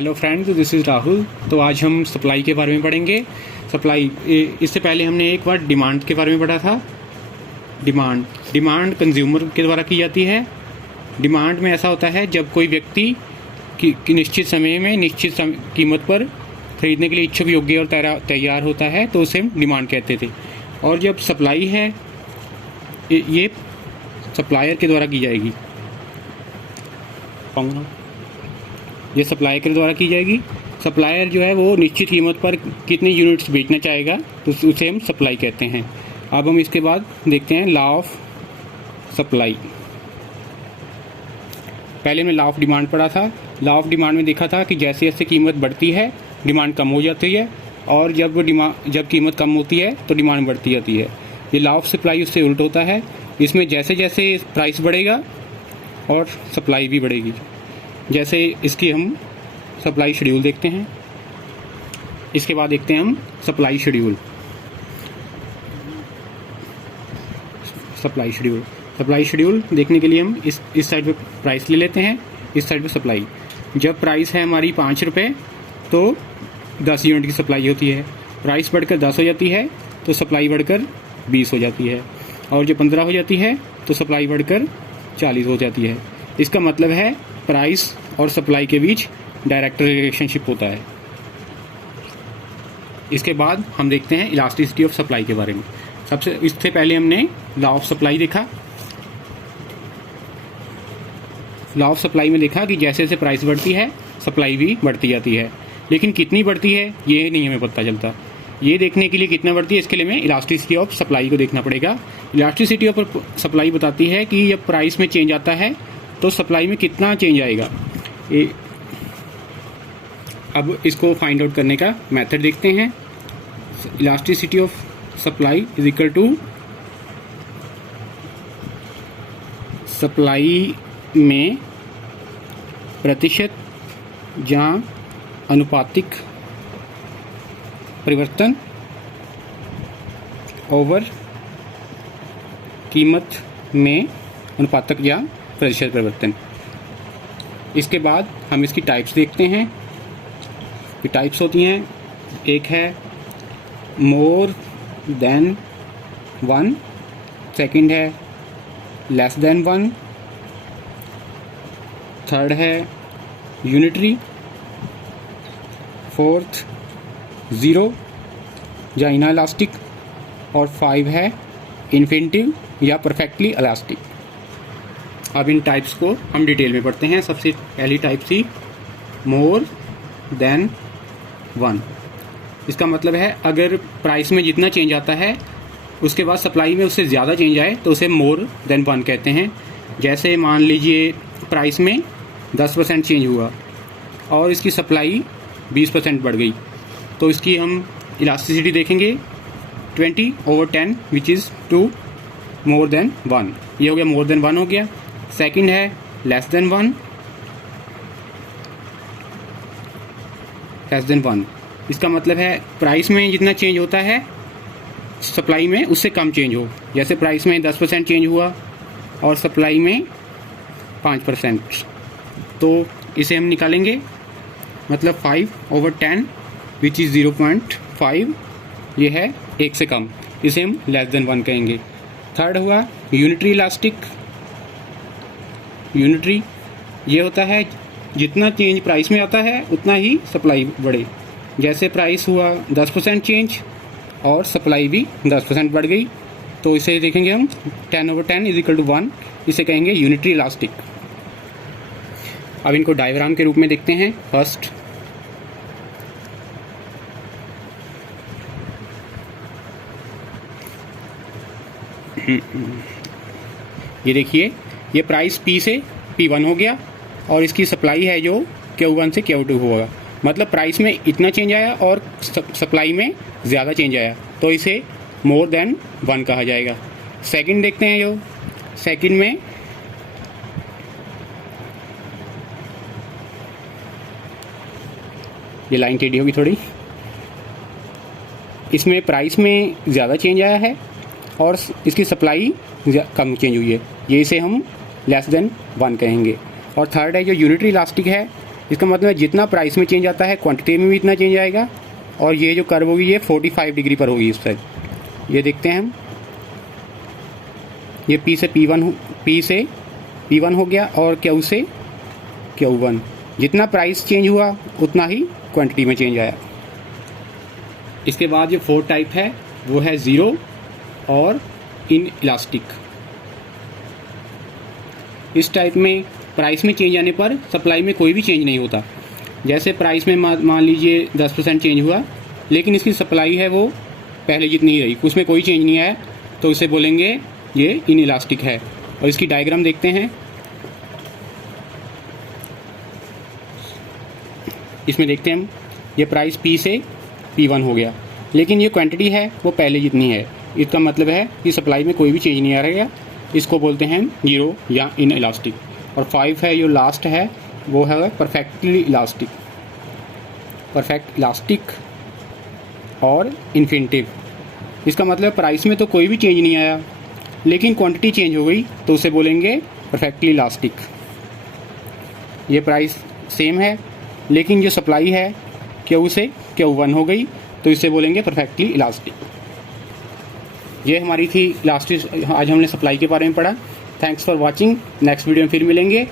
Hello friends, this is Rahul. तो आज हम सप्लाई के बारे में पढ़ेंगे। सप्लाई, इससे पहले हमने एक बार डिमांड के बारे में पढ़ा था। डिमांड कंज्यूमर के द्वारा की जाती है। डिमांड में ऐसा होता है जब कोई व्यक्ति की निश्चित समय में निश्चित कीमत पर खरीदने के लिए इच्छुक, योग्य और तैयार होता है तो उसे हम डिमांड कहते थे। और जब सप्लाई है, ये सप्लायर के द्वारा की जाएगी। ये सप्लायर के द्वारा की जाएगी। सप्लायर जो है वो निश्चित कीमत पर कितनी यूनिट्स बेचना चाहेगा तो उसे हम सप्लाई कहते हैं। अब हम इसके बाद देखते हैं लॉ ऑफ सप्लाई। पहले हमने लॉ ऑफ डिमांड पढ़ा था। लॉ ऑफ डिमांड में देखा था कि जैसे जैसे कीमत बढ़ती है डिमांड कम हो जाती है, और जब कीमत कम होती है तो डिमांड बढ़ती जाती है। ये लॉ ऑफ सप्लाई उससे उल्ट होता है। इसमें जैसे जैसे प्राइस बढ़ेगा और सप्लाई भी बढ़ेगी। जैसे इसकी हम सप्लाई शेड्यूल देखते हैं। इसके बाद देखते हैं हम सप्लाई शेड्यूल। सप्लाई शेड्यूल देखने के लिए हम इस साइड पे प्राइस ले लेते हैं, इस साइड पे सप्लाई। जब प्राइस है हमारी 5 रुपये तो 10 यूनिट की सप्लाई होती है। प्राइस बढ़कर 10 हो जाती है तो सप्लाई बढ़कर 20 हो जाती है, और जब 15 हो जाती है तो सप्लाई बढ़कर 40 हो जाती है। इसका मतलब है प्राइस और सप्लाई के बीच डायरेक्ट रिलेशनशिप होता है। इसके बाद हम देखते हैं इलास्टिसिटी ऑफ सप्लाई के बारे में। इससे पहले हमने लॉ ऑफ सप्लाई देखा। लॉ ऑफ सप्लाई में देखा कि जैसे जैसे प्राइस बढ़ती है सप्लाई भी बढ़ती जाती है, लेकिन कितनी बढ़ती है ये नहीं हमें पता चलता। ये देखने के लिए कितना बढ़ती है, इसके लिए हमें इलास्टिसिटी ऑफ सप्लाई को देखना पड़ेगा। इलास्टिसिटी ऑफ सप्लाई बताती है कि जब प्राइस में चेंज आता है तो सप्लाई में कितना चेंज आएगा। अब इसको फाइंड आउट करने का मेथड देखते हैं। Elasticity of supply is equal to supply में प्रतिशत जहाँ अनुपातिक परिवर्तन ओवर कीमत में अनुपातक या प्रतिशत परिवर्तन। इसके बाद हम इसकी टाइप्स देखते हैं। ये टाइप्स होती हैं, एक है मोर देन 1, सेकंड है लेस देन 1, थर्ड है यूनिटरी, फोर्थ 0 या इनइलास्टिक, और 5 है इन्फिनिटिव या परफेक्टली इलास्टिक। अब इन टाइप्स को हम डिटेल में पढ़ते हैं। सबसे पहली टाइप थी मोर देन 1। इसका मतलब है अगर प्राइस में जितना चेंज आता है उसके बाद सप्लाई में उससे ज़्यादा चेंज आए तो उसे मोर देन 1 कहते हैं। जैसे मान लीजिए प्राइस में 10% चेंज हुआ और इसकी सप्लाई 20% बढ़ गई, तो इसकी हम इलास्टिसिटी देखेंगे 20/10 which is two more than 1। ये हो गया मोर देन 1 हो गया। सेकंड है लेस देन 1। इसका मतलब है प्राइस में जितना चेंज होता है सप्लाई में उससे कम चेंज हो। जैसे प्राइस में 10% चेंज हुआ और सप्लाई में 5%, तो इसे हम निकालेंगे, मतलब 5/10 विच इज़ 0.5, ये है 1 से कम, इसे हम लेस देन 1 कहेंगे। थर्ड हुआ यूनिटरी इलास्टिक। यूनिटरी ये होता है जितना चेंज प्राइस में आता है उतना ही सप्लाई बढ़े। जैसे प्राइस हुआ 10% चेंज और सप्लाई भी 10% बढ़ गई, तो इसे देखेंगे हम 10/10 इज इक्वल टू 1, इसे कहेंगे यूनिटरी इलास्टिक। अब इनको डायग्राम के रूप में देखते हैं। फर्स्ट ये देखिए, ये प्राइस P से P1 हो गया और इसकी सप्लाई है जो Q1 से Q2 होगा। मतलब प्राइस में इतना चेंज आया और सप्लाई में ज़्यादा चेंज आया, तो इसे मोर देन 1 कहा जाएगा। सेकंड देखते हैं, जो सेकंड में ये लाइन टेढ़ी होगी थोड़ी। इसमें प्राइस में ज़्यादा चेंज आया है और इसकी सप्लाई कम चेंज हुई है, ये इसे हम लेस देन 1 कहेंगे। और थर्ड है जो यूनिटरी इलास्टिक है, इसका मतलब है जितना प्राइस में चेंज आता है क्वांटिटी में भी इतना चेंज आएगा। और ये जो कर्व होगी ये 45 डिग्री पर होगी इस साइड। ये देखते हैं हम, ये P से P1 हो गया और Q से Q1। जितना प्राइस चेंज हुआ उतना ही क्वांटिटी में चेंज आया। इसके बाद जो फोर्थ टाइप है वो है ज़ीरो और इन इलास्टिक। इस टाइप में प्राइस में चेंज आने पर सप्लाई में कोई भी चेंज नहीं होता। जैसे प्राइस में मान लीजिए 10% चेंज हुआ, लेकिन इसकी सप्लाई है वो पहले जितनी ही रही, उसमें कोई चेंज नहीं आया, तो उसे बोलेंगे ये इन इलास्टिक है। और इसकी डायग्राम देखते हैं। इसमें देखते हैं हम, ये प्राइस P से P1 हो गया, लेकिन ये क्वांटिटी है वो पहले जितनी है। इसका मतलब है कि सप्लाई में कोई भी चेंज नहीं आ रहेगा। इसको बोलते हैं जीरो या इन इलास्टिक। और 5 है जो लास्ट है वो है परफेक्टली इलास्टिक। परफेक्ट इलास्टिक और इन्फिनिटिव। इसका मतलब प्राइस में तो कोई भी चेंज नहीं आया, लेकिन क्वांटिटी चेंज हो गई, तो उसे बोलेंगे परफेक्टली इलास्टिक। ये प्राइस सेम है, लेकिन जो सप्लाई है Q से Q1 हो गई, तो इसे बोलेंगे परफेक्टली इलास्टिक। ये हमारी थी लास्ट, आज हमने सप्लाई के बारे में पढ़ा। Thanks for watching. Next video में फिर मिलेंगे।